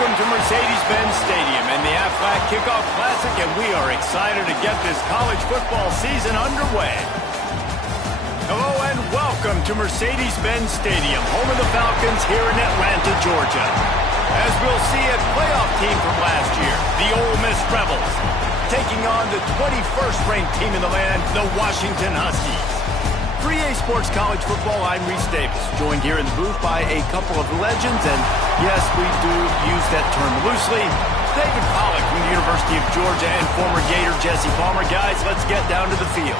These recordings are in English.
Welcome to Mercedes-Benz Stadium and the Aflac Kickoff Classic, and we are excited to get this college football season underway. Hello and welcome to Mercedes-Benz Stadium, home of the Falcons here in Atlanta, Georgia. As we'll see, a playoff team from last year, the Ole Miss Rebels, taking on the 21st ranked team in the land, the Washington Huskies. For EA Sports College Football, I'm Reese Davis, joined here in the booth by a couple of legends, and yes, we do use that term loosely. David Pollack from the University of Georgia and former Gator Jesse Palmer. Guys, let's get down to the field.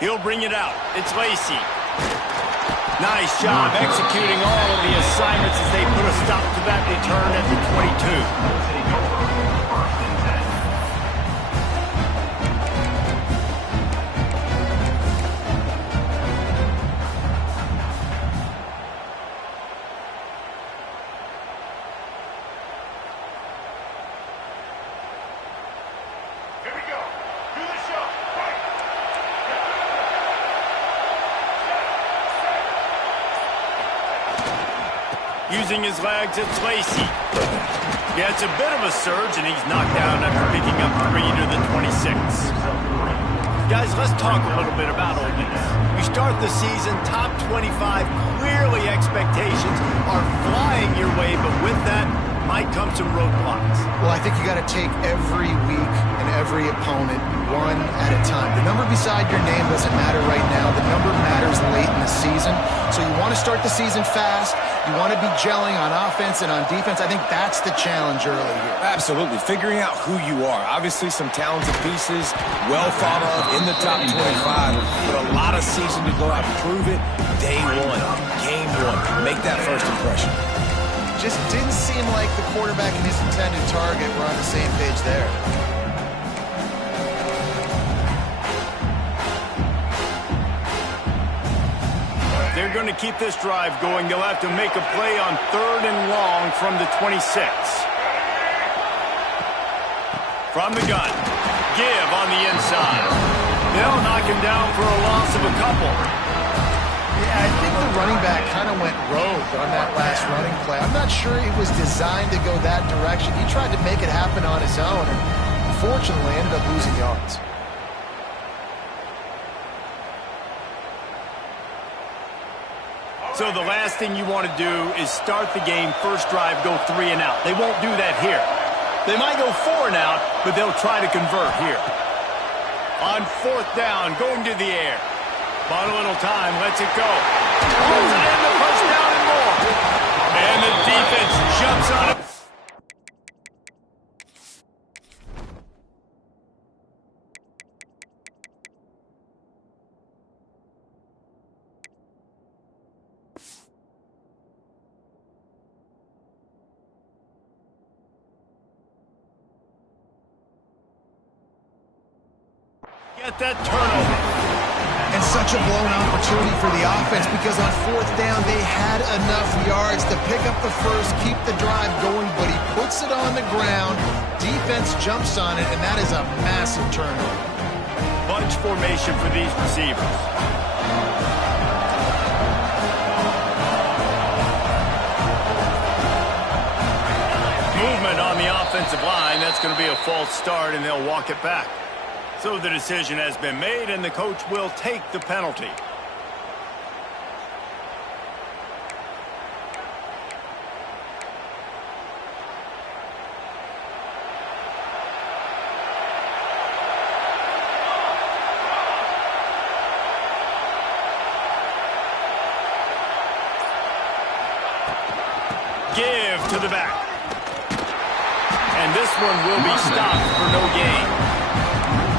He'll bring it out. It's Lacey. Nice job executing all of the assignments as they put a stop to that return at the 22. Using his legs, it's Lacey. Yeah, it's a bit of a surge, and he's knocked down after picking up 3 to the 26. Guys, let's talk a little bit about Ole Miss. You start the season top 25. Clearly, expectations are flying your way, but with that might come some roadblocks. Well, I think you got to take every week and every opponent one at a time. The number beside your name doesn't matter right now. The number matters late in the season. So you want to start the season fast. You want to be gelling on offense and on defense. I think that's the challenge early here. Absolutely. Figuring out who you are. Obviously, some talented pieces, well thought of in the top 25, but a lot of season to go out and prove it. Day one, game one. Make that first impression. Just didn't seem like the quarterback and his intended target were on the same page there. They're going to keep this drive going. They'll have to make a play on 3rd and long from the 26. From the gun. Give on the inside. They'll knock him down for a loss of a couple. Yeah, I think the running back kind of went rogue on that last running play. I'm not sure it was designed to go that direction. He tried to make it happen on his own, and unfortunately ended up losing yards. So the last thing you want to do is start the game, first drive, go 3 and out. They won't do that here. They might go 4 and out, but they'll try to convert here. On 4th down, going to the air. Bought a little time, lets it go. Holds it in, the first down and more. And the defense jumps on it. Get that turnover. And such a blown opportunity for the offense because on 4th down, they had enough yards to pick up the first, keep the drive going, but he puts it on the ground. Defense jumps on it, and that is a massive turnover. Bunch formation for these receivers. Movement on the offensive line. That's going to be a false start, and they'll walk it back. So the decision has been made, and the coach will take the penalty. And this one will be stopped for no gain.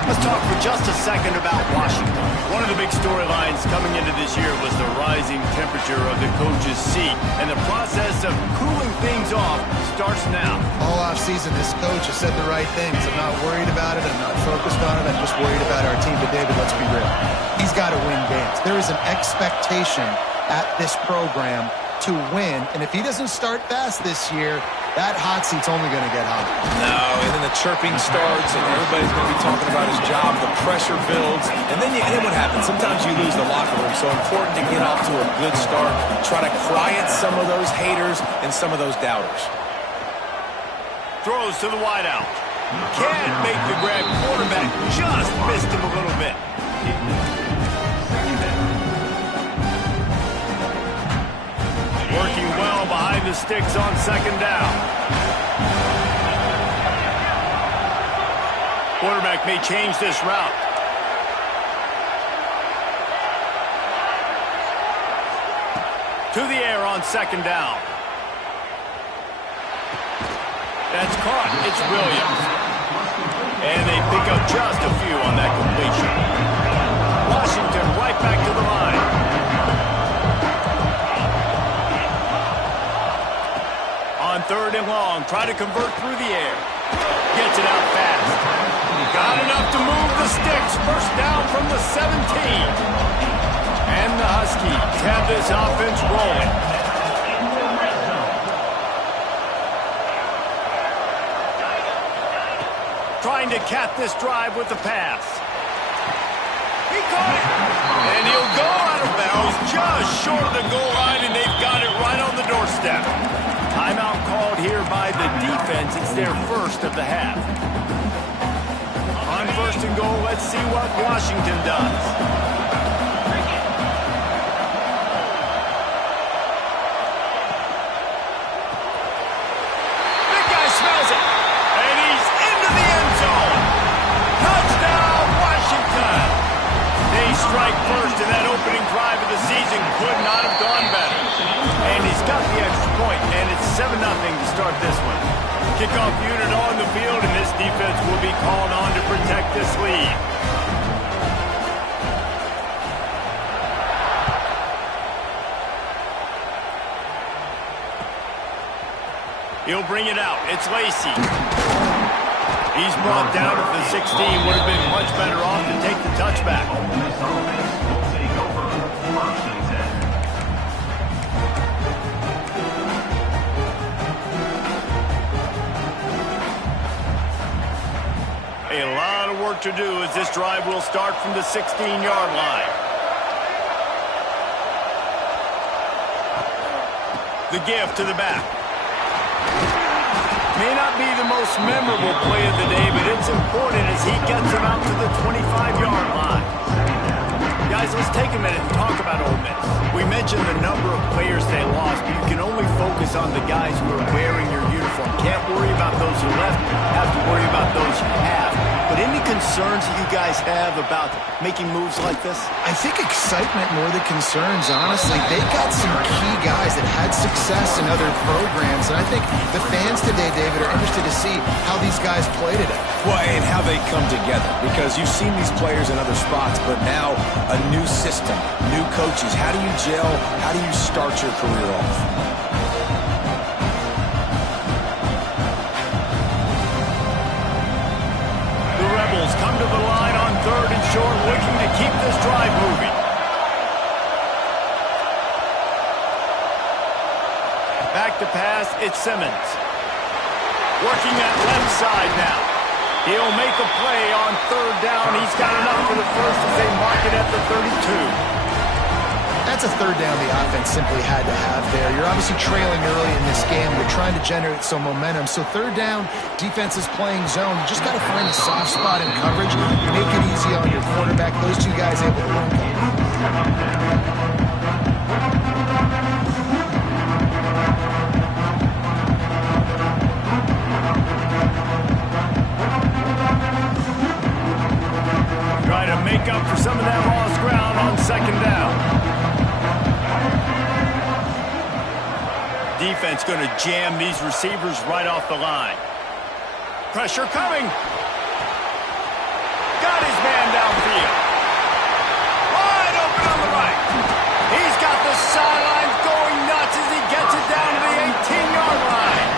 Let's talk for just a second about Washington. One of the big storylines coming into this year was the rising temperature of the coach's seat. And the process of cooling things off starts now. All offseason, this coach has said the right things. I'm not worried about it. I'm not focused on it. I'm just worried about our team. But, David, let's be real. He's got to win games. There is an expectation at this program to win. And if he doesn't start fast this year, that hot seat's only going to get hotter. No, and then the chirping starts, and everybody's going to be talking about his job. The pressure builds, and then what happens? Sometimes you lose the locker room, so important to get off to a good start. Try to quiet some of those haters and some of those doubters. Throws to the wideout. Can't make the grab. Quarterback just missed him a little bit. Working well behind the sticks on second down. Quarterback may change this route. To the air on second down. That's caught. It's Williams. And they pick up just a few on that completion. Washington right back to the line. On third and long, try to convert through the air. Gets it out fast. Got enough to move the sticks. First down from the 17. And the Huskies have this offense rolling. Trying to cap this drive with the pass. He caught it. And he'll go out of bounds just short of the goal line, and they've got it right on the doorstep. Timeout called here by the defense. It's their first of the half. On first and goal, let's see what Washington does. Big guy smells it. And he's into the end zone. Touchdown, Washington. They strike first, and that opening drive of the season could not have gone better. And he's got the extra point, and it's 7-0 to start this one. Kickoff unit on the field, and this defense will be called on to protect this lead. He'll bring it out. It's Lacey. He's brought down at the 16. Would have been much better off to take the touchback. A lot of work to do as this drive will start from the 16-yard line. The give to the back. May not be the most memorable play of the day, but it's important as he gets him out to the 25-yard line. Guys, let's take a minute and talk about Ole Miss. We mentioned the number of players they lost, but you can only focus on the guys who are wearing your uniform. Can't worry about those who left, have to worry about those you have. But any concerns that you guys have about making moves like this? I think excitement more than concerns, honestly. They got some key guys that had success in other programs, and I think the fans today, David, are interested to see how these guys play today. Well, and how they come together, because you've seen these players in other spots, but now a new system, new coaches. How do you gel? How do you start your career off? Come to the line on third and short, looking to keep this drive moving. Back to pass, it's Simmons. Working that left side now. He'll make a play on third down. He's got enough for the first as they mark it at the 32. That's a third down the offense simply had to have there. You're obviously trailing early in this game. You're trying to generate some momentum. So third down, defense is playing zone. You just got to find a soft spot in coverage. Make it easy on your quarterback. Those two guys able to run. Try to make up for some of that lost ground on second down. Defense going to jam these receivers right off the line. Pressure coming. Got his man downfield. Wide open on the right. He's got the sidelines going nuts as he gets it down to the 18-yard line.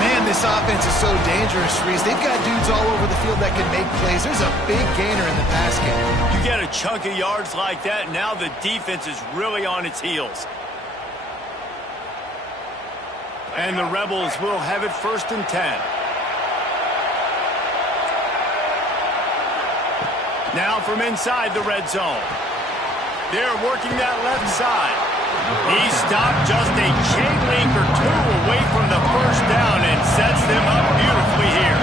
Man, this offense is so dangerous, Reese. They've got dudes all over the field that can make plays. There's a big gainer in the pass game. You get a chunk of yards like that, now the defense is really on its heels. And the Rebels will have it 1st and 10. Now from inside the red zone. They're working that left side. He stopped just a chain link or two away from the first down and sets them up beautifully here.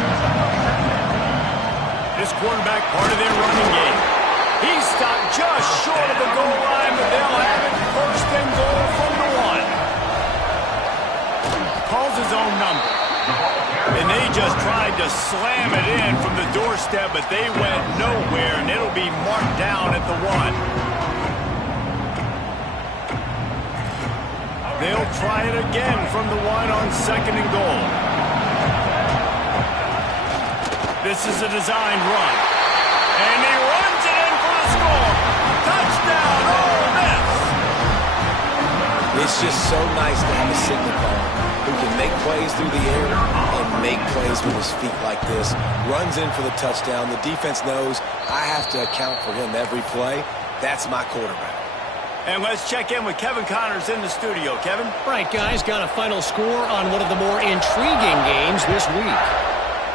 This quarterback part of their running game. He stopped just short of the goal line, but they'll have it 1st and goal from the 1. Calls his own number. And they just tried to slam it in from the doorstep, but they went nowhere, and it'll be marked down at the 1. They'll try it again from the 1 on 2nd and goal. This is a designed run. And he runs it in for the score. Touchdown, Ole Miss! It's just so nice to have a signal caller who can make plays through the air and make plays with his feet like this. Runs in for the touchdown. The defense knows I have to account for him every play. That's my quarterback. And let's check in with Kevin Connors in the studio. Kevin? Right, guys, got a final score on one of the more intriguing games this week.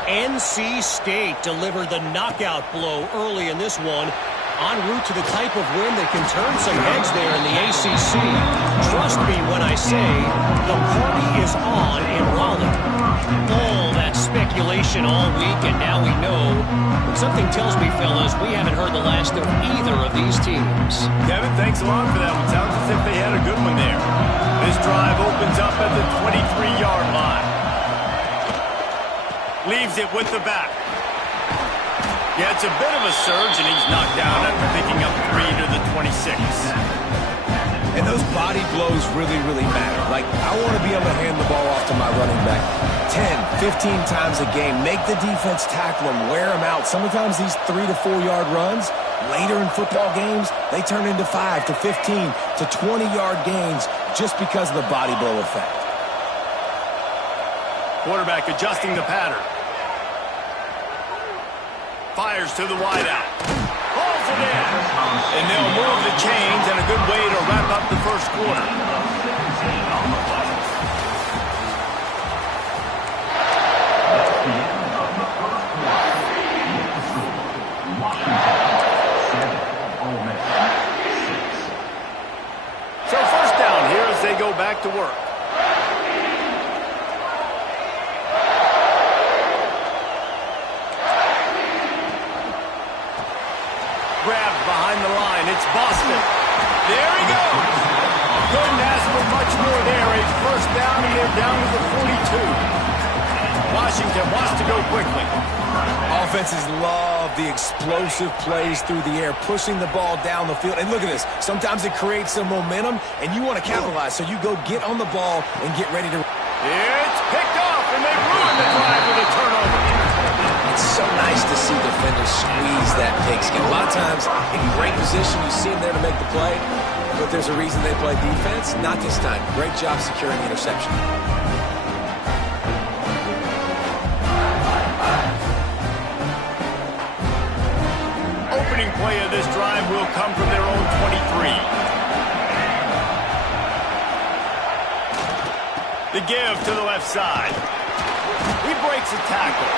NC State delivered the knockout blow early in this one, en route to the type of win that can turn some heads there in the ACC. Trust me when I say the party is on in Raleigh. All that speculation all week, and now we know. But something tells me, fellas, we haven't heard the last of either of these teams. Kevin, thanks a lot for that one. Sounds as if they had a good one there. This drive opens up at the 23-yard line. Leaves it with the back. Yeah, it's a bit of a surge, and he's knocked down after picking up 3 to the 26. And those body blows really, really matter. Like, I want to be able to hand the ball off to my running back 10, 15 times a game. Make the defense tackle him, wear him out. Sometimes these 3 to 4 yard runs, later in football games, they turn into 5 to 15 to 20-yard gains just because of the body blow effect. Quarterback adjusting the pattern. Fires to the wideout. Pulls it in. And they'll move the chains, and a good way to wrap up the first quarter. So 1st down here as they go back to work. Grabbed behind the line. It's Boston. There he goes. Couldn't ask for much more there. A 1st down, and they're down to the 42. Washington wants to go quickly. Offenses love the explosive plays through the air, pushing the ball down the field. And look at this. Sometimes it creates some momentum, and you want to capitalize. So you go get on the ball and get ready to... It's picked off, and they ruin the drive with a turnover. It's so nice to see defenders squeeze that pigskin. A lot of times, in great position, you see them there to make the play, but there's a reason they play defense. Not this time. Great job securing the interception. Opening play of this drive will come from their own 23. The give to the left side. He breaks a tackle.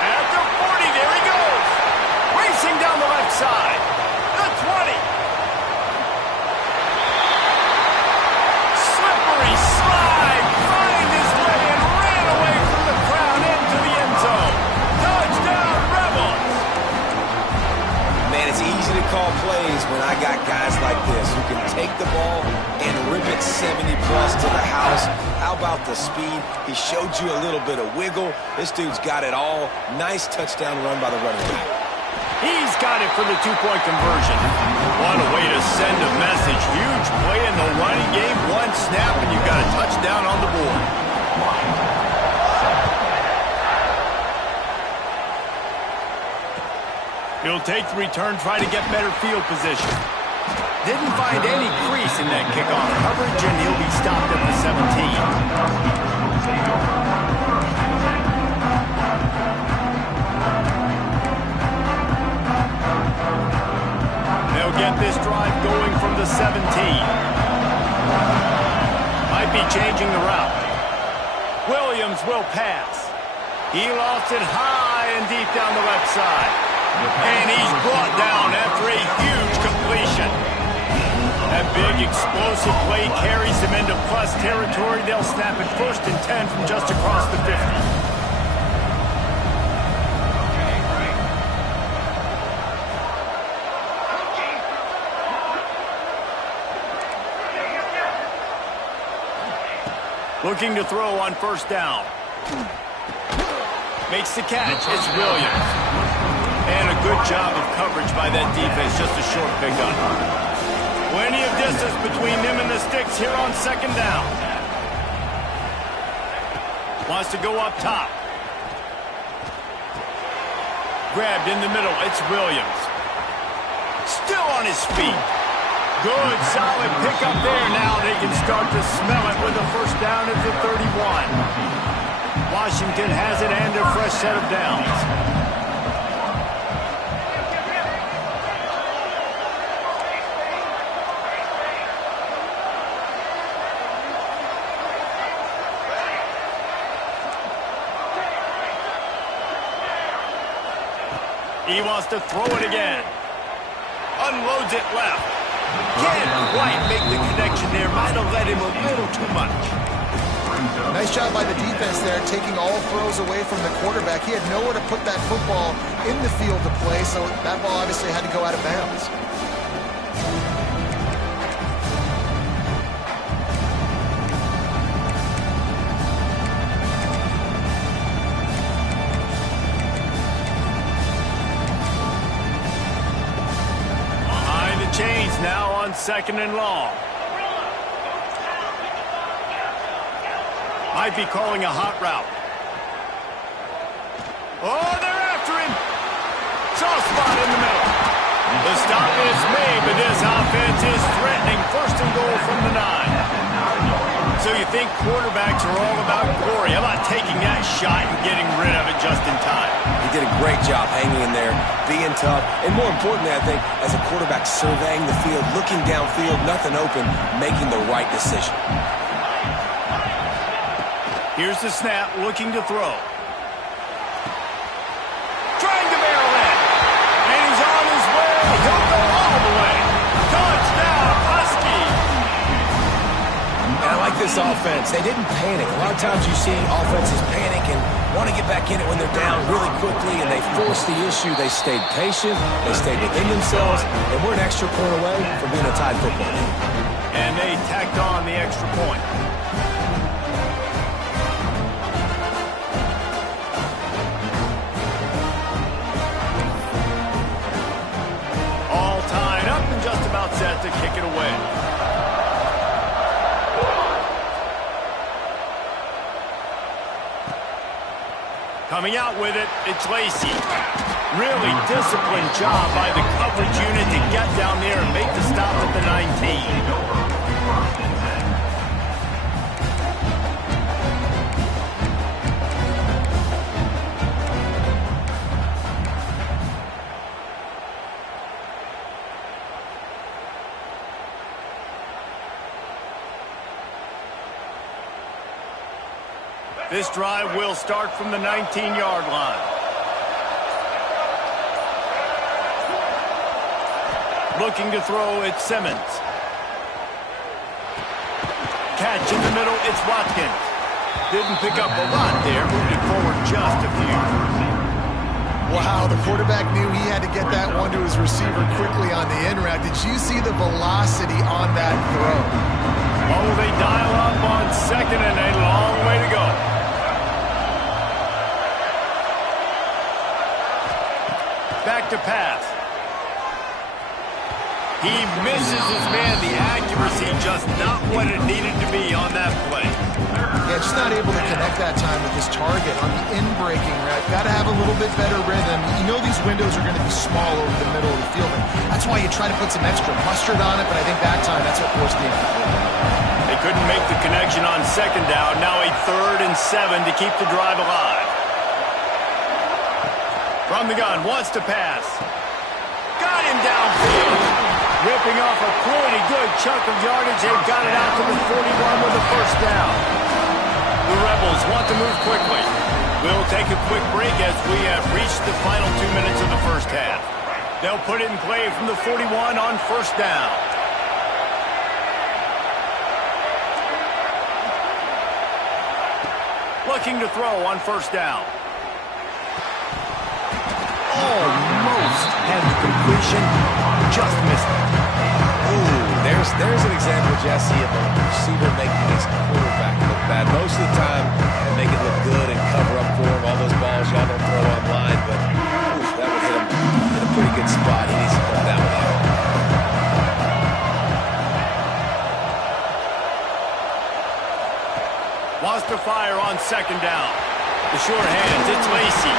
At the 40, there he goes. Racing down the left side. The 20. Slippery slide. Find his way and ran away from the crowd into the end zone. Touchdown, Rebels. Man, it's easy to call plays when I got guys like this who can take the ball and rip it 70-plus to the house. How about the speed? He showed you a little bit of wiggle. This dude's got it all. Nice touchdown run by the running back. He's got it for the 2-point conversion. What a way to send a message. Huge play in the running game. One snap, and you've got a touchdown on the board. He'll take the return, try to get better field position. Didn't find any crease in that kickoff coverage, and he'll be stopped at the 17. They'll get this drive going from the 17. Might be changing the route. Williams will pass. He lost it high and deep down the left side. And he's brought down after a huge completion. That big explosive play carries them into plus territory. They'll snap it 1st and 10 from just across the 50. Looking to throw on 1st down. Makes the catch. It's Williams. And a good job of coverage by that defense. Just a short pickup. Plenty of distance between them and the sticks here on 2nd down. Wants to go up top. Grabbed in the middle. It's Williams. Still on his feet. Good, solid pickup there. Now they can start to smell it with a 1st down at the 31. Washington has it and a fresh set of downs. He wants to throw it again. Unloads it left. Can't quite make the connection there. Might have let him a little too much. Nice job by the defense there, taking all throws away from the quarterback. He had nowhere to put that football in the field to play, so that ball obviously had to go out of bounds. Chains now on 2nd and long. Might be calling a hot route. Oh, they're after him. Soft spot in the middle. The stop is made, but this offense is threatening. 1st and goal from the 9. So you think quarterbacks are all about glory. How about taking that shot and getting rid of it just in time? He did a great job hanging in there, being tough, and more importantly, I think, as a quarterback surveying the field, looking downfield, nothing open, making the right decision. Here's the snap, looking to throw. Trying to barrel in. And he's on his way. He'll go all the way. Touchdown, Husky. And I like this offense. They didn't panic. A lot of times you see offenses panic and want to get back in it when they're down really quickly, and they forced the issue. They stayed patient. They stayed within themselves, and we're an extra point away from being a tied football game. And they tacked on the extra point. All tied up and just about set to kick it away. Coming out with it, it's Lacey. Really disciplined job by the coverage unit to get down there and make the stop at the 19. This drive will start from the 19-yard line. Looking to throw, it's Simmons. Catch in the middle, it's Watkins. Didn't pick up a lot there, moved it forward just a few. Wow, the quarterback knew he had to get that one to his receiver quickly on the in route. Did you see the velocity on that throw? Oh, they dial up on 2nd and a long way to go. Back to pass. He misses his man. The accuracy just not what it needed to be on that play. Yeah, just not able to connect that time with his target on the in-breaking route. Got to have a little bit better rhythm. You know these windows are going to be small over the middle of the field, and that's why you try to put some extra mustard on it, but I think that time that's what forced the incompletion. They couldn't make the connection on second down. Now a 3rd and 7 to keep the drive alive. From the gun, wants to pass. Got him downfield. Ripping off a pretty good chunk of yardage. They've got it out to the 41 with a first down. The Rebels want to move quickly. We'll take a quick break as we have reached the final 2 minutes of the first half. They'll put it in play from the 41 on first down. Looking to throw on first down. Almost had the completion, just missed it. Ooh, there's an example, Jesse, of a receiver making his quarterback look bad. Most of the time, they make it look good and cover up for him. All those balls y'all don't throw online, but that would hit him in a pretty good spot. He needs to put that one out. Wants to fire on second down. The short hands, it's Lacey.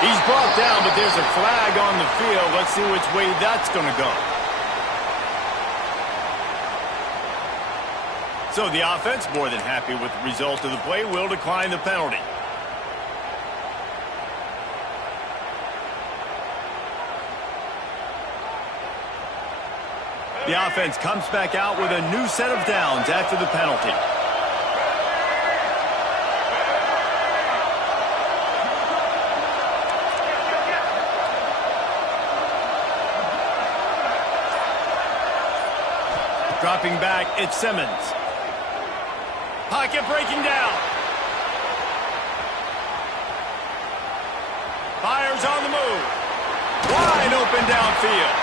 He's brought down, but there's a flag on the field. Let's see which way that's going to go. So the offense, more than happy with the result of the play, will decline the penalty. The offense comes back out with a new set of downs after the penalty. Dropping back, it's Simmons. Pocket breaking down. Fires on the move. Wide open downfield.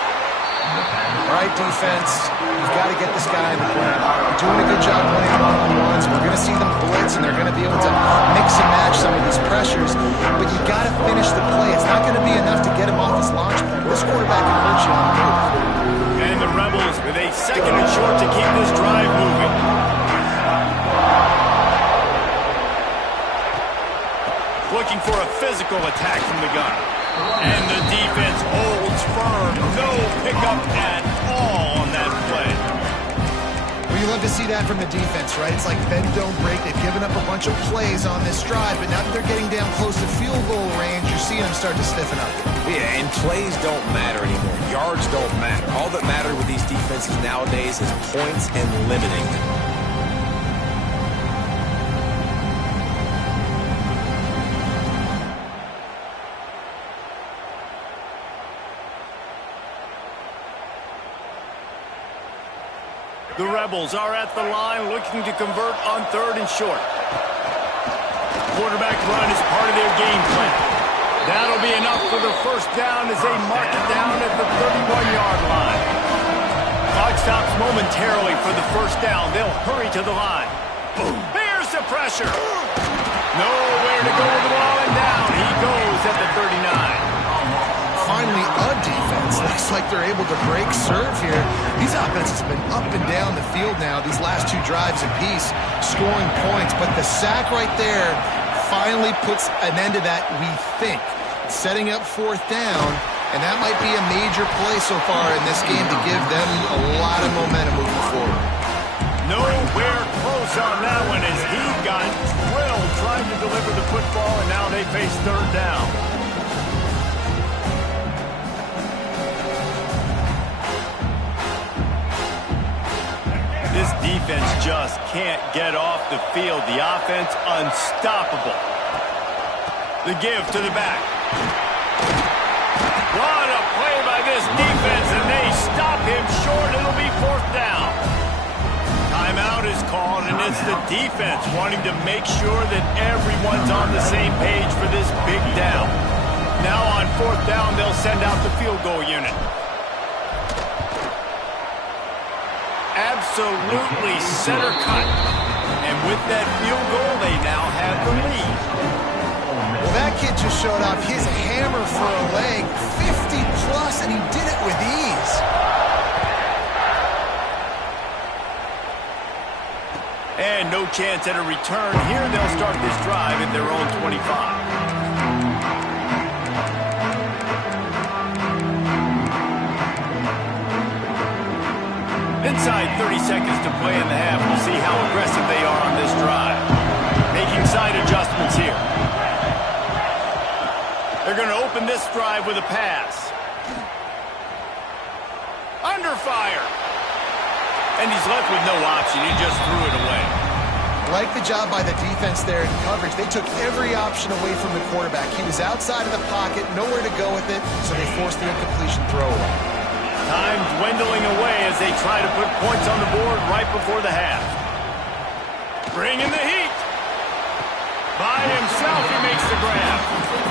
All right, defense, you've got to get this guy in the corner. You're doing a good job playing one-on-ones. We're going to see them blitz, and they're going to be able to mix and match some of these pressures. But you got to finish the play. It's not going to be enough to get him off his launch point. This quarterback can hurt you on the move. And the Rebels with a 2nd and short to keep this drive moving. Looking for a physical attack from the gun. And the defense holds firm. No pickup at all on that play. Well, you love to see that from the defense, right? It's like bend, don't break. They've given up a bunch of plays on this drive, but now that they're getting down close to field goal range, you're seeing them start to stiffen up. Yeah, and plays don't matter anymore. Yards don't matter. All that matters with these defenses nowadays is points and limiting them. The Rebels are at the line looking to convert on 3rd and short. Quarterback run is part of their game plan. That'll be enough for the first down as they mark it down at the 31-yard line. Clock stops momentarily for the first down. They'll hurry to the line. Boom. There's the pressure. Nowhere to go with the ball, and down he goes at the 39. Finally, a defense. Looks like they're able to break serve here. These offenses have been up and down the field now, these last 2 drives apiece, scoring points. But the sack right there finally puts an end to that, we think. Setting up 4th down, and that might be a major play so far in this game to give them a lot of momentum moving forward. Nowhere close on that one as he got drilled trying to deliver the football, and now they face 3rd down. This defense just can't get off the field. The offense unstoppable. The give to the back. What a play by this defense, and they stop him short. It'll be 4th down. Timeout is called, and it's the defense wanting to make sure that everyone's on the same page for this big down. Now on 4th down, they'll send out the field goal unit. Absolutely center cut. And with that field goal, they now have the lead. Well, that kid just showed off his hammer for a leg, 50-plus, and he did it with ease. And no chance at a return. Here they'll start this drive at their own 25. underway in the half. We'll see how aggressive they are on this drive. Making side adjustments here. They're going to open this drive with a pass. Under fire. And he's left with no option. He just threw it away. Like the job by the defense there in coverage. They took every option away from the quarterback. He was outside of the pocket, nowhere to go with it, so they forced the incompletion throwaway. Time dwindling away as they try to put points on the board right before the half. Bringing the heat. By himself, he makes the grab.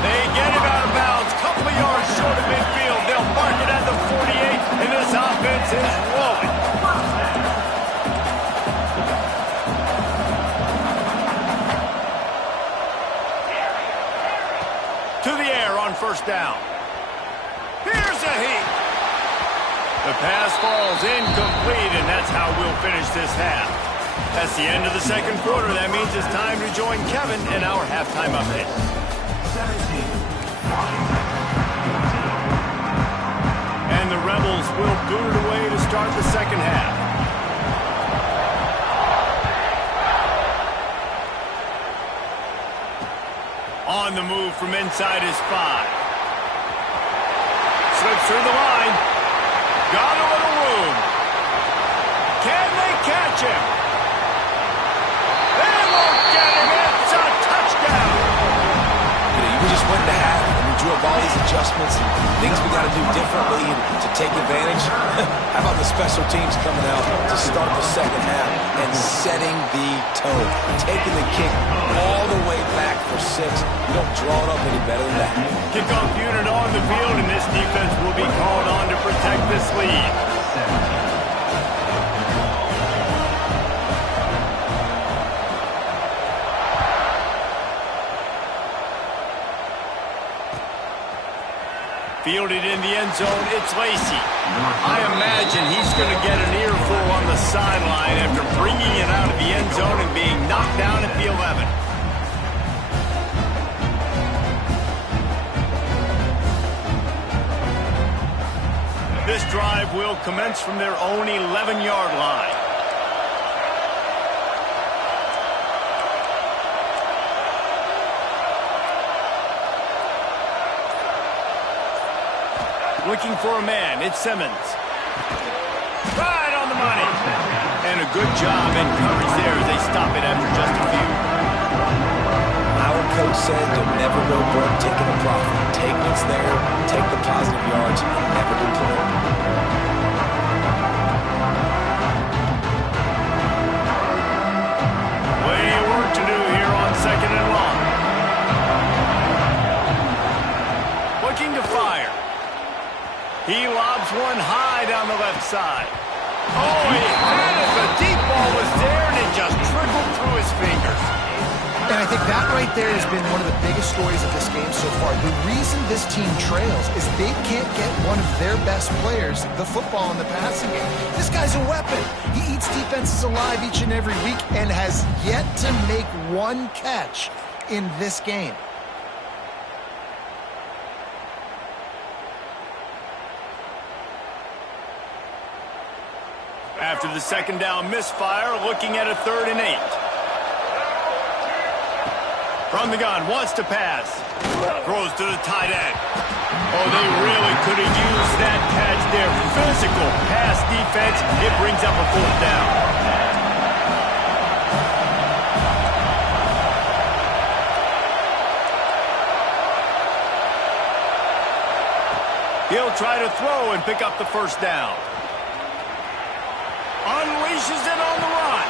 They get him out of bounds. Couple of yards short of midfield. They'll mark it at the 48, and this offense is rolling. To the air on first down. Here's a heat. The pass falls incomplete, and that's how we'll finish this half. That's the end of the second quarter. That means it's time to join Kevin in our halftime update. And the Rebels will boot it away to start the second half. On the move from inside his 5. Slips through the line. Got a little room. Can they catch him? They won't get him. It's a touchdown. We just went to half and we drew up all these adjustments and things we got to do differently and to take advantage. How about the special teams coming out to start the second half and setting the tone, taking the kick all the way back for 6. You don't draw it up any better than that. Kickoff unit on the field, and this defense will be called on to protect this lead. Fielded in the end zone, it's Lacey. I imagine he's going to get an earful on the sideline after bringing it out of the end zone and being knocked down at the 11. This drive will commence from their own 11-yard line. Looking for a man, it's Simmons. Right on the money. And a good job in coverage there as they stop it after just a few. Our coach said you'll never go broke taking a profit. Take what's there, take the positive yards, and never complain. Plenty of work to do here on second and long. Looking to fire. He lobs one high down the left side. Oh, he had it. The deep ball was there, and it just trickled through his fingers. And I think that right there has been one of the biggest stories of this game so far. The reason this team trails is they can't get one of their best players the football in the passing game. This guy's a weapon. He eats defenses alive each and every week and has yet to make one catch in this game. After the second down misfire, looking at a 3rd and 8. From the gun, wants to pass. Throws to the tight end. Oh, they really could have used that catch there. Physical pass defense. It brings up a 4th down. He'll try to throw and pick up the 1st down. Unleashes it on the run.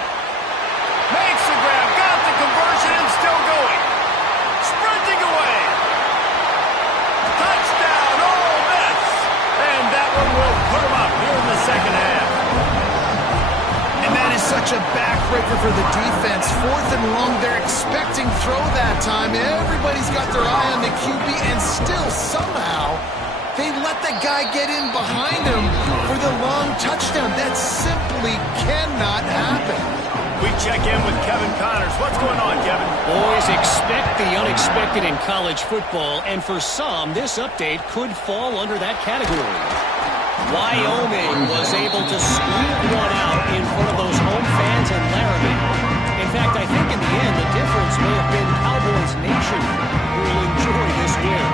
Makes the grab. Got the conversion and still going. Sprinting away. Touchdown, Ole Miss. And that one will put him up here in the second half. And that is such a backbreaker for the defense. 4th and long, they're expecting throw that time. Everybody's got their eye on the QB, and still somehow they let the guy get in behind him for the long touchdown. That simply cannot happen. We check in with Kevin Connors. What's going on, Kevin? Boys, expect the unexpected in college football, and for some, this update could fall under that category. Wyoming was able to squeak one out in front of those home fans. fans in Laramie. In fact, I think in the end, the difference may have been Cowboys Nation who will enjoy this win.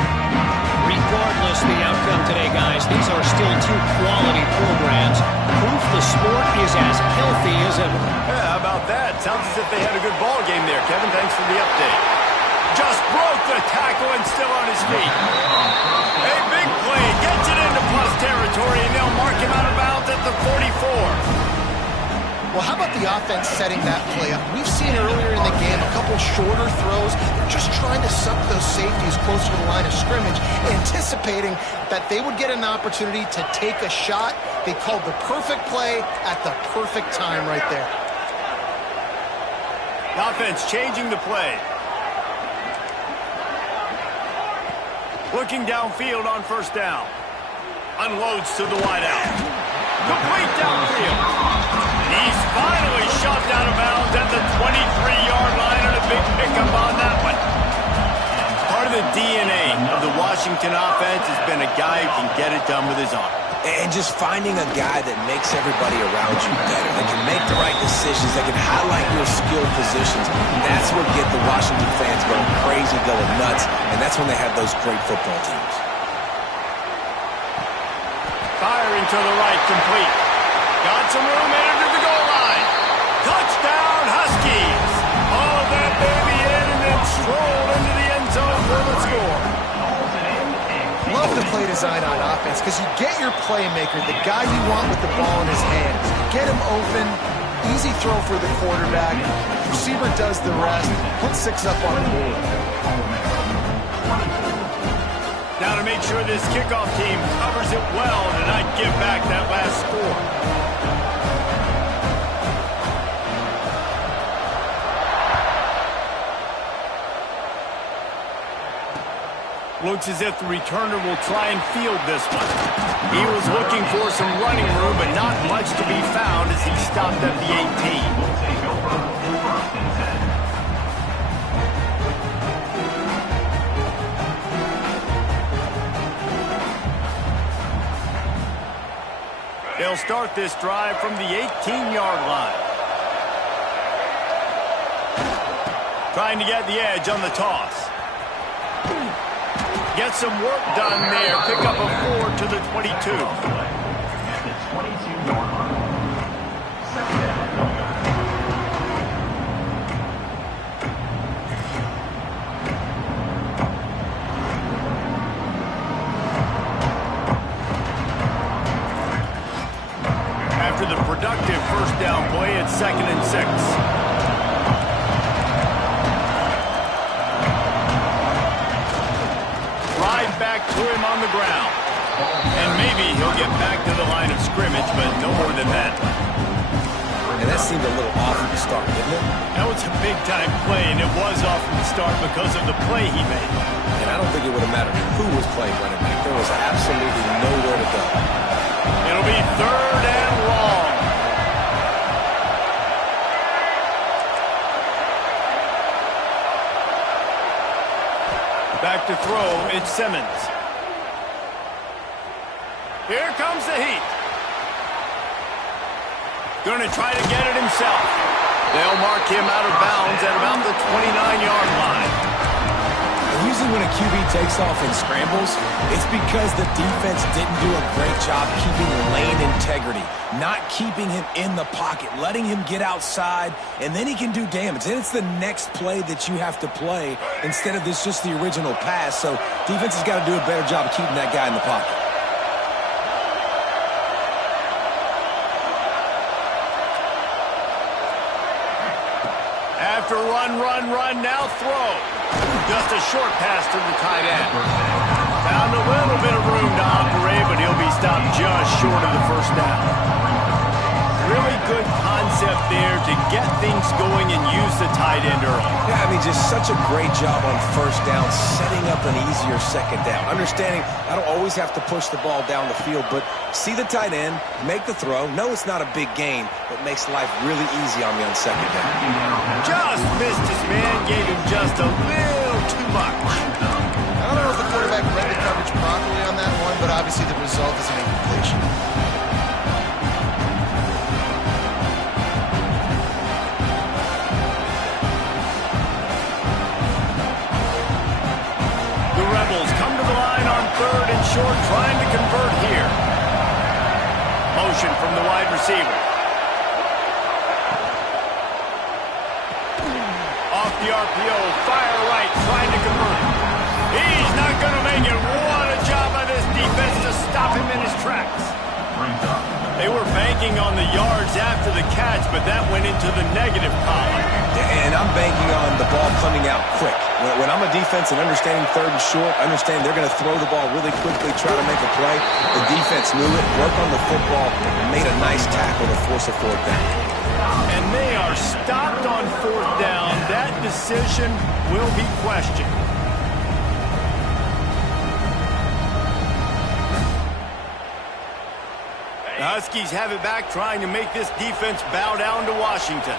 Regardless the outcome today, guys, these are still two quality programs. Proof the sport is as healthy as ever. Yeah, how about that? Sounds as if they had a good ball game there, Kevin. Thanks for the update. Just broke the tackle and still on his feet. A big play. Gets it into plus territory, and they'll mark him out of bounds at the 44. Well, how about the offense setting that play up? We've seen earlier in the game a couple shorter throws. They're just trying to suck those safeties closer to the line of scrimmage, anticipating that they would get an opportunity to take a shot. They called the perfect play at the perfect time right there. The offense changing the play. Looking downfield on first down. Unloads to the wideout. Complete downfield. He's finally shoved out of bounds at the 23-yard line, and a big pickup on that one. Part of the DNA of the Washington offense has been a guy who can get it done with his arm. And just finding a guy that makes everybody around you better, that can make the right decisions, that can highlight your skilled positions. That's what get the Washington fans going crazy, going nuts, and that's when they have those great football teams. Firing to the right, complete. Got some room, into the goal line. Touchdown, Huskies. All of that baby in and then strolled into the end zone for the score. Love the play design on offense because you get your playmaker, the guy you want with the ball in his hands. Get him open, easy throw for the quarterback. Receiver does the rest. Put 6 up on the board. Now to make sure this kickoff team covers it well and not give back that last score. Looks as if the returner will try and field this one. He was looking for some running room, but not much to be found as he stopped at the 18. They'll start this drive from the 18-yard line. Trying to get the edge on the toss. Get some work done there. Pick up a 4 to the 22. After the productive first down play, it's 2nd and 6. Back to him on the ground. And maybe he'll get back to the line of scrimmage, but no more than that. And that seemed a little off from the start, didn't it? That was a big-time play, and it was off from the start because of the play he made. And I don't think it would have mattered who was playing running back. There was absolutely nowhere to go. It'll be 3rd and long. Back to throw, it's Simmons. Here comes the heat. Going to try to get it himself. They'll mark him out of bounds at about the 29-yard line. Usually when a QB takes off and scrambles, it's because the defense didn't do a great job keeping lane integrity, not keeping him in the pocket, letting him get outside, and then he can do damage. Then it's the next play that you have to play instead of this just the original pass. So defense has got to do a better job of keeping that guy in the pocket. After run, now throw. Just a short pass to the tight end. Found a little bit of room to operate, but he'll be stopped just short of the first down. Really good concept there to get things going and use the tight end early. Yeah, I mean, just such a great job on first down, setting up an easier second down. Understanding I don't always have to push the ball down the field, but see the tight end, make the throw. No, it's not a big gain, but makes life really easy on me on second down. Just missed his man, gave him just a little too much. I don't know if the quarterback read the coverage properly on that one, but obviously the result is an incompletion. third and short, trying to convert here. Motion from the wide receiver. Off the RPO, fire right, trying to convert. He's not going to make it. What a job by this defense to stop him in his tracks. They were banking on the yards after the catch, but that went into the negative column. And I'm banking on the ball coming out quick. When I'm a defense and understanding third and short, understand they're going to throw the ball really quickly, try to make a play. The defense knew it, worked on the football, and made a nice tackle to force a fourth down. And they are stopped on fourth down. That decision will be questioned. The Huskies have it back, trying to make this defense bow down to Washington.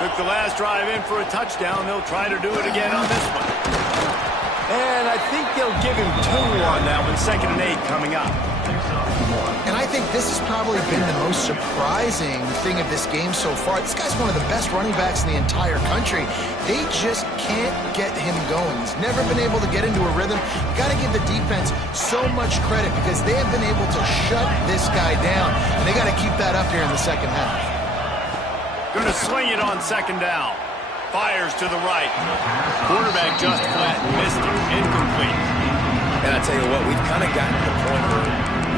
Took the last drive in for a touchdown. They'll try to do it again on this one. And I think they'll give him 2 on that one. 2nd and 8 coming up. And I think this has probably been the most surprising thing of this game so far. This guy's one of the best running backs in the entire country. They just can't get him going. He's never been able to get into a rhythm. You got to give the defense so much credit because they have been able to shut this guy down. And they got to keep that up here in the second half. Going to sling it on 2nd down. Fires to the right. Quarterback just flat. Missed it. Incomplete. And I tell you what, we've kind of gotten to the point where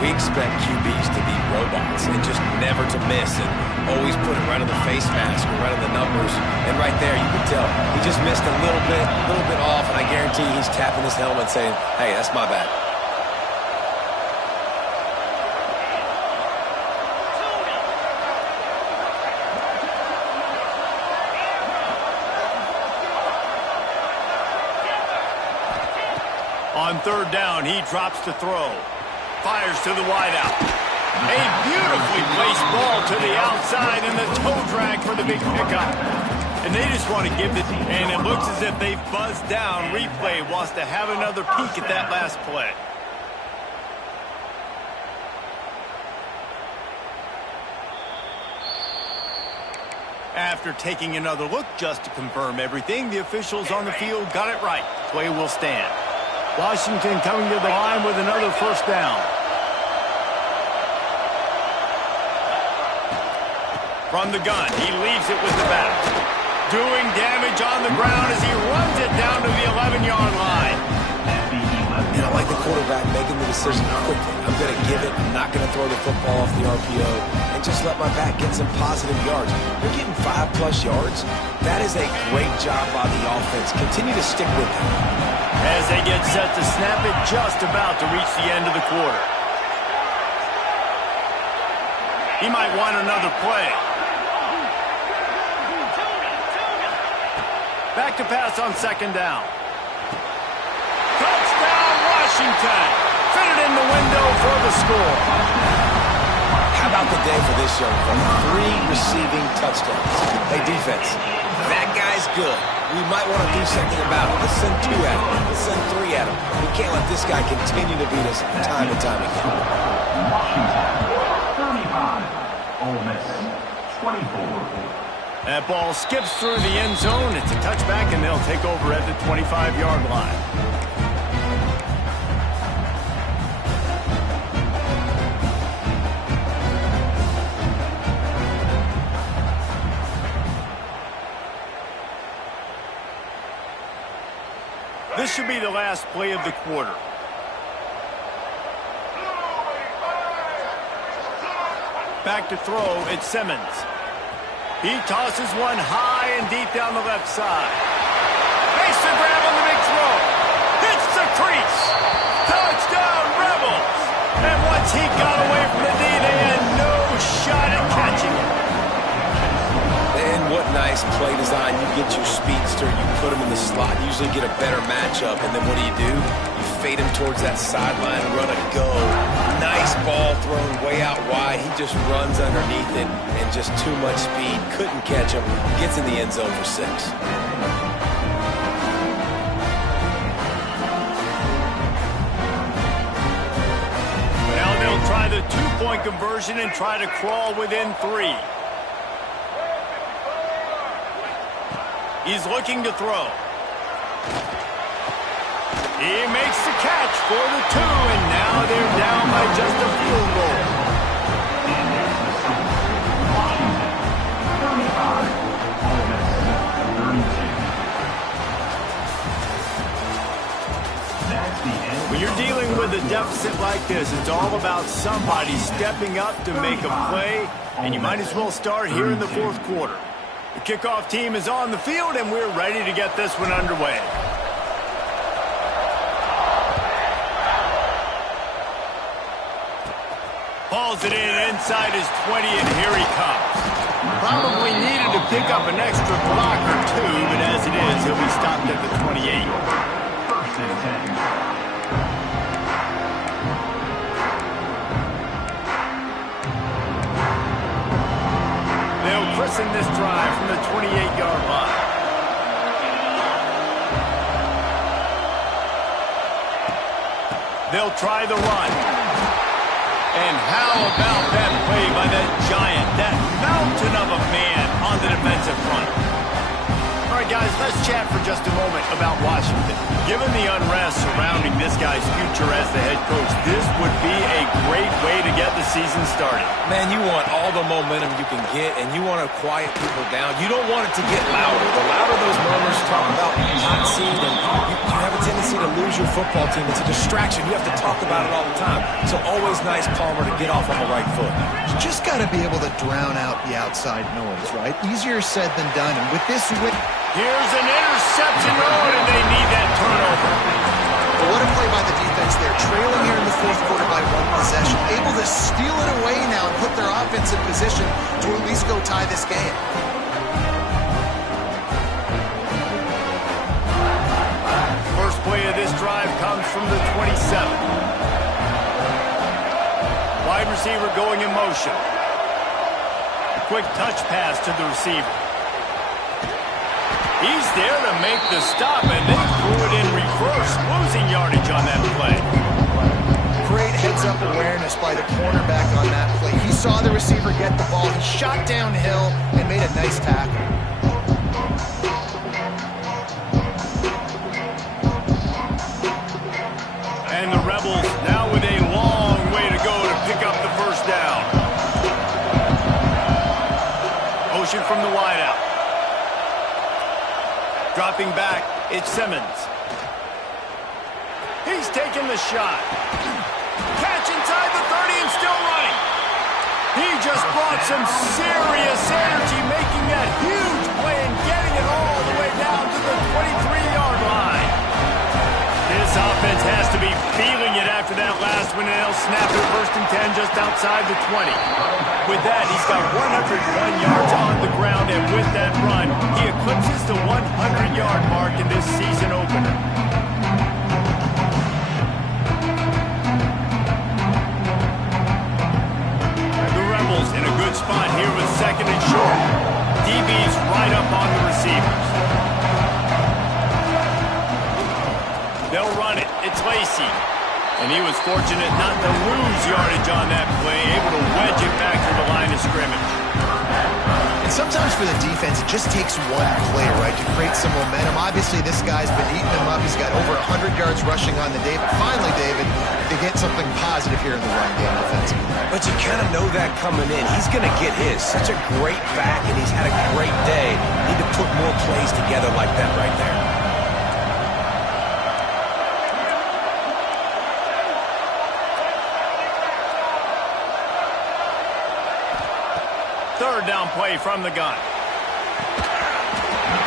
we expect QBs to be robots and just never to miss and always put it right on the face mask or right on the numbers. And right there, you can tell he just missed a little bit off, and I guarantee he's tapping his helmet saying, hey, that's my bad. On 3rd down, he drops to throw. Fires to the wideout. A beautifully placed ball to the outside and the toe drag for the big pickup. And they just want to give it, and it looks as if they've buzzed down. Replay wants to have another peek at that last play. After taking another look just to confirm everything, the officials on the field got it right. Play will stand. Washington coming to the line with another 1st down. From the gun, he leaves it with the back. Doing damage on the ground as he runs it down to the 11-yard line. And I like the quarterback making the decision quickly. I'm going to give it. I'm not going to throw the football off the RPO and just let my back get some positive yards. They're getting 5+ yards. That is a great job by the offense. Continue to stick with them. As they get set to snap it, just about to reach the end of the quarter. He might want another play. Back to pass on 2nd down. Touchdown, Washington. Fit it in the window for the score. How about the day for this young fella? 3 receiving touchdowns. Hey, defense, that guy's good. We might want to do something about it. Let's send 2 at him. Let's send 3 at him. We can't let this guy continue to beat us time and time again. Washington, 35. Ole Miss, 24. That ball skips through the end zone. It's a touchback, and they'll take over at the 25-yard line. This should be the last play of the quarter. Back to throw, it's Simmons. He tosses one high and deep down the left side. Makes the grab on the big throw. Hits the crease. Touchdown, Rebels. And once he got away from the D, they had no shot at catching it. And what nice play design. You get your speedster, you put him in the slot, usually get a better matchup, and then what do? You fade him towards that sideline, run a go. Nice ball thrown way out wide. He just runs underneath it and just too much speed. Couldn't catch him. Gets in the end zone for 6. Now they'll try the 2-point conversion and try to crawl within 3. He's looking to throw. He makes the catch for the 2, and now they're down by just a field goal. Washington, 35. Ole Miss, 32. That's the end. When you're dealing with a deficit like this, it's all about somebody stepping up to make a play, and you might as well start here in the fourth quarter. The kickoff team is on the field, and we're ready to get this one underway. Hauls it in inside his 20, and here he comes. Probably needed to pick up an extra block or two, but as it is, he'll be stopped at the 28. First and 10. They'll christen this drive from the 28-yard line. They'll try the run. And how about that play by that giant, that mountain of a man on the defensive front? All right, guys, let's chat for just a moment about Washington. Given the unrest surrounding this guy's future as the head coach, this would be a great way to get the season started. Man, you want all the momentum you can get, and you want to quiet people down. You don't want it to get louder. The louder those murmurs talk about hot seat, and you have a tendency to lose your football team. It's a distraction. You have to talk about it all the time. So always nice, Palmer, to get off on the right foot. You just got to be able to drown out the outside noise, right? Easier said than done. And with this win... Here's an interception, and they need that turnover. But what a play by the defense there. Trailing here in the fourth quarter by one possession. Able to steal it away now and put their offense in position to at least go tie this game. First play of this drive comes from the 27. Wide receiver going in motion. Quick touch pass to the receiver. He's there to make the stop, and they threw it in reverse, losing yardage on that play. Great heads-up awareness by the cornerback on that play. He saw the receiver get the ball. He shot downhill and made a nice tackle. And the Rebels now with a long way to go to pick up the first down. Motion from the wideout. Dropping back, it's Simmons. He's taking the shot. Catch inside the 30 and still running. He just brought some serious energy, making that huge play and getting it all the way down to the 23-yard line. This offense has to be feeling it after that last one, and they'll snap it first and 10 just outside the 20. With that, he's got 101 yards on the ground, and with that run, he eclipses the 100-yard mark in this season opener. The Rebels in a good spot here with second and short. DB's right up on the receivers. They'll run it. It's Lacey. And he was fortunate not to lose yardage on that play, able to wedge it back to the line of scrimmage. And sometimes for the defense, it just takes one play, right, to create some momentum. Obviously, this guy's been eating him up. He's got over 100 yards rushing on the day. But finally, David, they get something positive here in the run game defensively. But you kind of know that coming in. He's going to get his. Such a great back, and he's had a great day. Need to put more plays together like that right there. Third down play from the gun.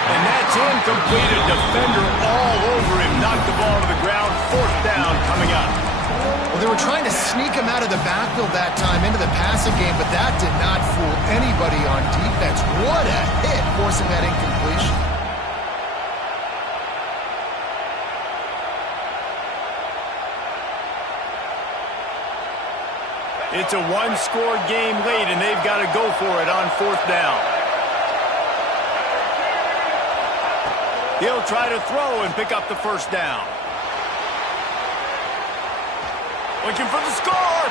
And that's incomplete. A defender all over him. Knocked the ball to the ground. Fourth down coming up. Well, they were trying to sneak him out of the backfield that time into the passing game, but that did not fool anybody on defense. What a hit, forcing that incompletion. It's a one-score game late, and they've got to go for it on fourth down. He'll try to throw and pick up the first down. Looking for the score.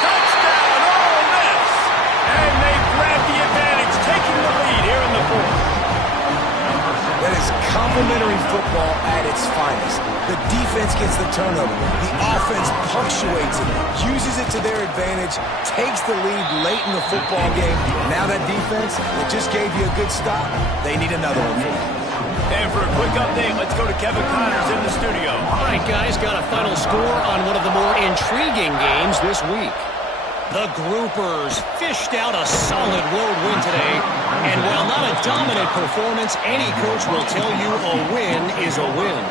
Touchdown, Ole Miss. And they grab the advantage, taking the lead here in the fourth. That is complimentary football at its finest. The defense defense gets the turnover. The offense punctuates it, uses it to their advantage, takes the lead late in the football game. Now that defense that just gave you a good stop, they need another one. And for a quick update, let's go to Kevin Connors in the studio. All right, guys, got a final score on one of the more intriguing games this week. The Groupers fished out a solid road win today. And while not a dominant performance, any coach will tell you a win is a win.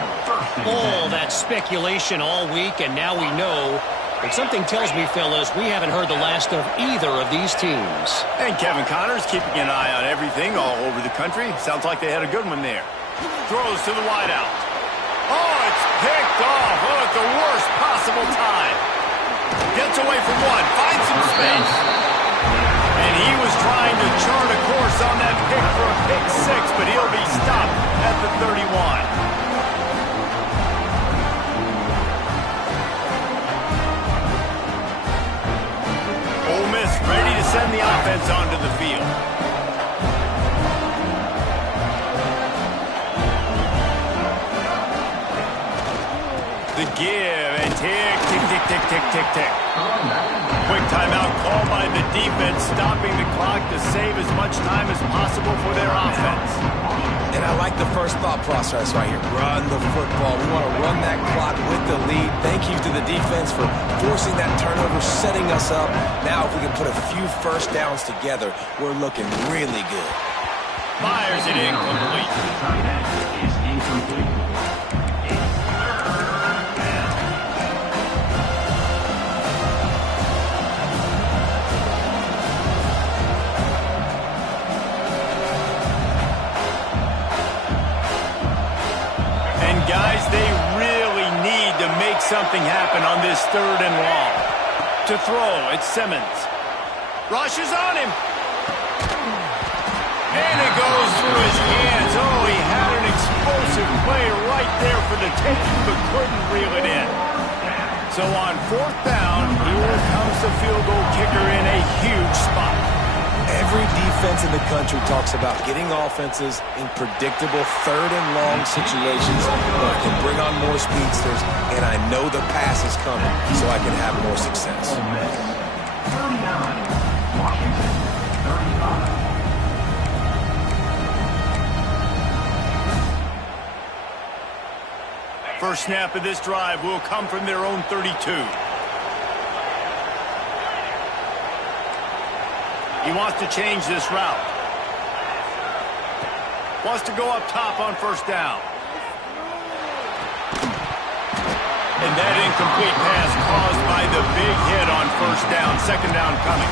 All that speculation all week, and now we know. But something tells me, fellas, we haven't heard the last of either of these teams. And Kevin Connors keeping an eye on everything all over the country. Sounds like they had a good one there. Throws to the wideout. Oh, it's picked off. Oh, at the worst possible time. Gets away from one. Finds some space. And he was trying to chart a course on that pick for a pick six, but he'll be stopped at the 31. Ole Miss ready to send the offense onto the field. The give and tick, tick, tick, tick, tick, tick, tick. Quick timeout called by the defense, stopping the clock to save as much time as possible for their offense. And I like the first thought process right here. Run the football. We want to run that clock with the lead. Thank you to the defense for forcing that turnover, setting us up. Now if we can put a few first downs together, we're looking really good. Fires it incomplete. Tight end is incomplete. Guys, they really need to make something happen on this 3rd and long. To throw, it's Simmons. Rushes on him. And it goes through his hands. Oh, he had an explosive play right there for the taking, but couldn't reel it in. So on 4th down, here comes the field goal kicker in a huge spot. Every defense in the country talks about getting offenses in predictable 3rd and long situations where I can bring on more speedsters, and I know the pass is coming, so I can have more success. 39, Washington, 35. First snap of this drive will come from their own 32. He wants to change this route. Wants to go up top on 1st down. And that incomplete pass caused by the big hit on 1st down. 2nd down coming.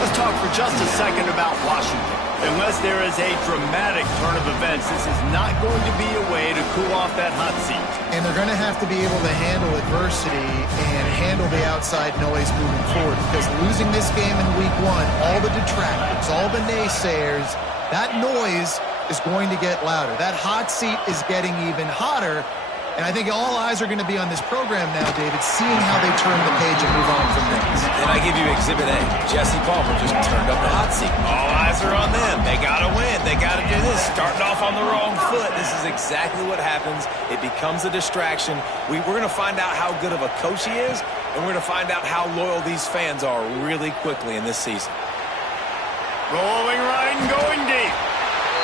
Let's talk for just a second about Washington. Unless there is a dramatic turn of events, this is not going to be a way to cool off that hot seat. And they're going to have to be able to handle adversity and handle the outside noise moving forward, because losing this game in week 1, all the detractors, all the naysayers, that noise is going to get louder. That hot seat is getting even hotter. And I think all eyes are going to be on this program now, David, seeing how they turn the page and move on from things. And I give you Exhibit A. Jesse Palmer just turned up the hot seat. All eyes are on them. They got to win. They got to do this. Starting off on the wrong foot. This is exactly what happens. It becomes a distraction. We're going to find out how good of a coach he is, and we're going to find out how loyal these fans are really quickly in this season. Rolling right and going deep.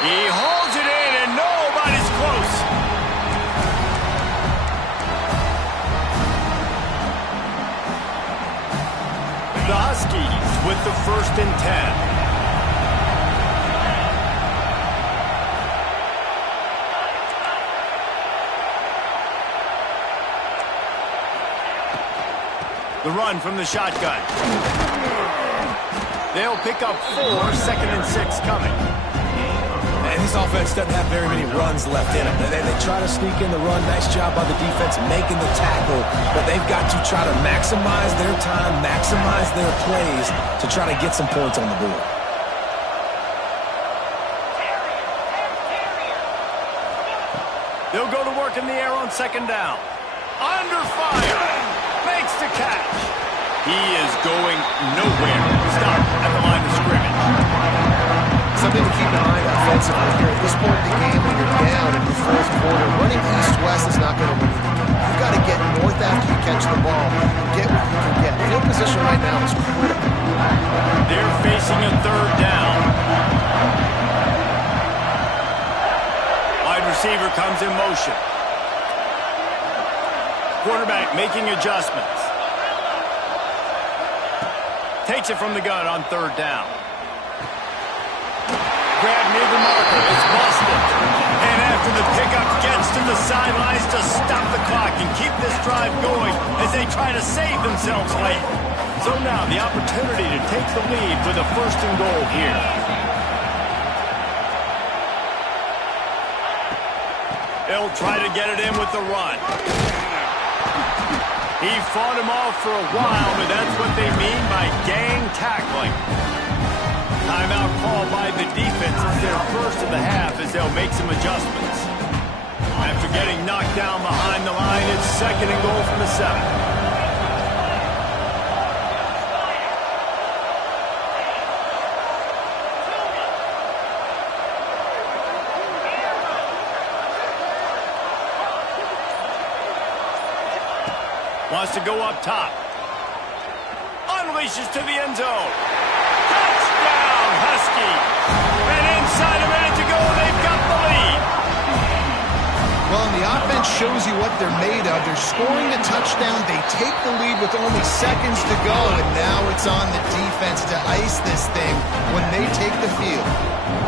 He holds it in, and nobody's close. The Huskies with the 1st and 10. The run from the shotgun. They'll pick up 4, 2nd and 6 coming. And this offense doesn't have very many runs left in them. They try to sneak in the run. Nice job by the defense making the tackle. But they've got to try to maximize their time, maximize their plays to try to get some points on the board. They'll go to work in the air on 2nd down. Under fire. Makes the catch. He is going nowhere. Stop at the line of scrimmage. Something to keep in mind offensively here. At this point in the game, when you're down in the 4th quarter, running east-west is not going to win you the game. You've got comes in motion. Quarterback making adjustments. Takes it from the gun on third down. Grab near the marker. It's busted. And after the pickup gets to the sidelines to stop the clock and keep this drive going as they try to save themselves late. So now the opportunity to take the lead with a first and goal here. They'll try to get it in with the run. He fought him off for a while, but that's what they mean by gang tackling. Timeout called by the defense. It's their first of the half as they'll make some adjustments. After getting knocked down behind the line, it's second and goal from the 7. Wants to go up top. Unleashes to the end zone. Touchdown, Husky. And inside a minute to go, they've got the lead. Well, and the offense shows you what they're made of. They're scoring a touchdown. They take the lead with only seconds to go, and now it's on the defense to ice this thing when they take the field.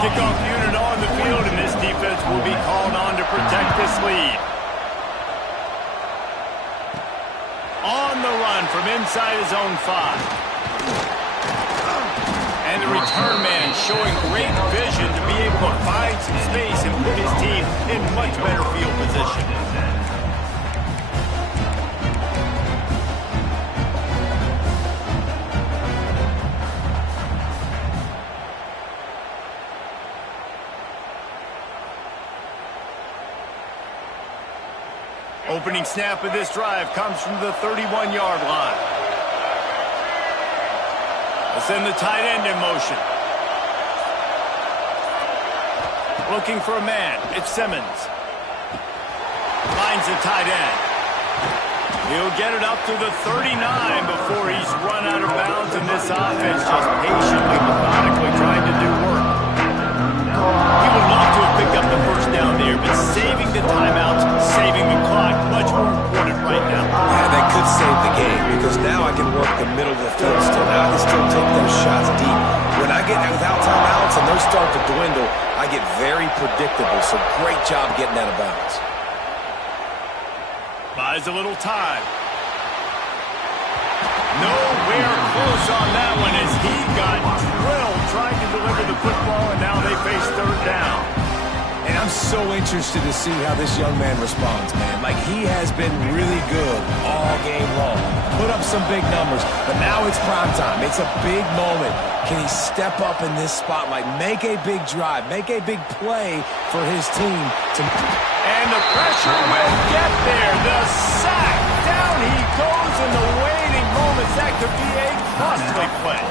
Kickoff unit on the field, and this defense will be called on to protect this lead. On the run from inside his own 5. And the return man showing great vision to be able to find some space and put his team in much better field position. Opening snap of this drive comes from the 31-yard line. Let's send the tight end in motion. Looking for a man. It's Simmons. Finds the tight end. He'll get it up to the 39 before he's run out of bounds, and this offense just patiently, methodically trying to do work. He would love to have picked up the first down there, but saving the timeouts, saving the clock, much more important right now. Yeah, that could save the game because now I can work the middle of the field still. Now I can still take those shots deep. When I get without timeouts and those start to dwindle, I get very predictable. So great job getting out of bounds. Buys a little time. Nowhere close on that one as he got drilled trying to deliver the football, and now they face third down. And I'm so interested to see how this young man responds, man. Like, he has been really good all game long. Put up some big numbers, but now it's prime time. It's a big moment. Can he step up in this spotlight, make a big drive, make a big play for his team? And the pressure will get there. The sack. Down he goes in the waiting moments. That could be a costly play.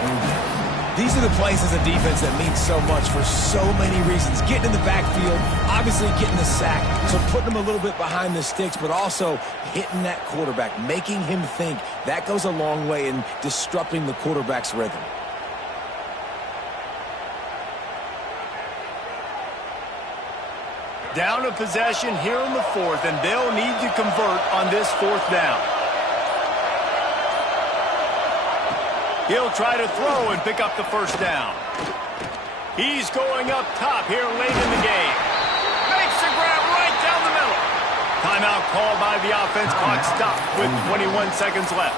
These are the plays as a defense that mean so much for so many reasons. Getting in the backfield, obviously getting the sack, so putting him a little bit behind the sticks, but also hitting that quarterback, making him think. That goes a long way in disrupting the quarterback's rhythm. Down a possession here in the 4th, and they'll need to convert on this 4th down. He'll try to throw and pick up the first down. He's going up top here late in the game. Makes the grab right down the middle. Timeout called by the offense. Clock stopped with 21 seconds left.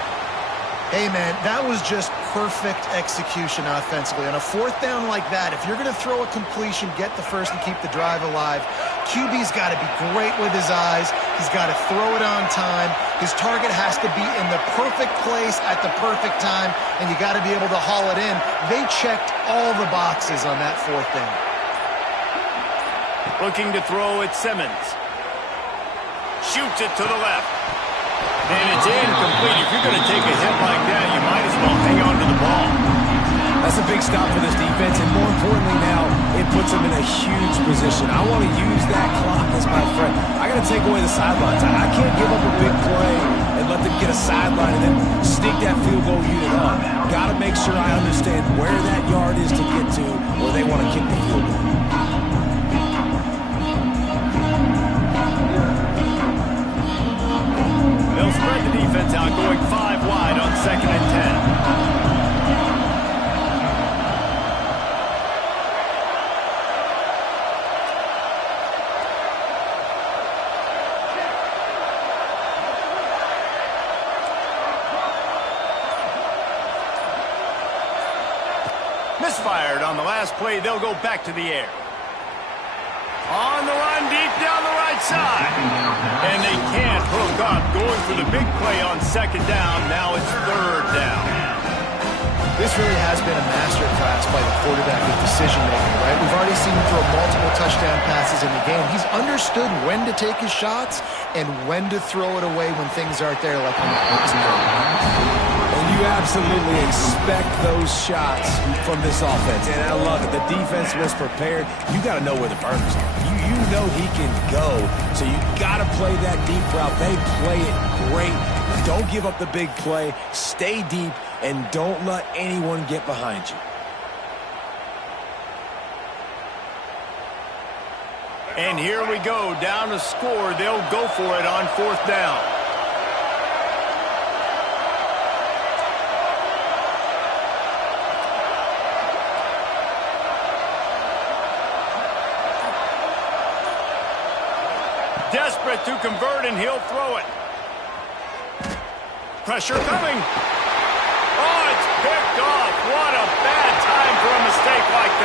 Hey, man, that was just perfect execution offensively. On a 4th down like that, if you're going to throw a completion, get the first and keep the drive alive. QB's got to be great with his eyes. He's got to throw it on time. His target has to be in the perfect place at the perfect time, and you got to be able to haul it in. They checked all the boxes on that 4th down. Looking to throw at Simmons. Shoots it to the left. And it's incomplete. If you're going to take a hit like that, you might as well hang on to the ball. That's a big stop for this defense, and more importantly now, it puts them in a huge position. I want to use that clock as my friend. I got to take away the sidelines. I can't give up a big play and let them get a sideline and then sneak that field goal unit up. Got to make sure I understand where that yard is to get to where they want to kick the field goal. going 5 wide on 2nd and 10. Misfired on the last play. They'll go back to the air. On the run, deep down the right side. And they can't hook up. Going for the big play on 2nd down. Now it's 3rd down. This really has been a masterclass by the quarterback with decision-making, right? We've already seen him throw multiple touchdown passes in the game. He's understood when to take his shots and when to throw it away when things aren't there, like on the first play. And you absolutely expect those shots from this offense. And I love it. The defense was prepared. You got to know where the burners are. You know he can go. So you got to play that deep route. They play it great. Don't give up the big play. Stay deep and don't let anyone get behind you. And here we go. Down to score. They'll go for it on 4th down. Desperate to convert, and he'll throw it. Pressure coming. Oh, it's picked off. What a bad time for a mistake like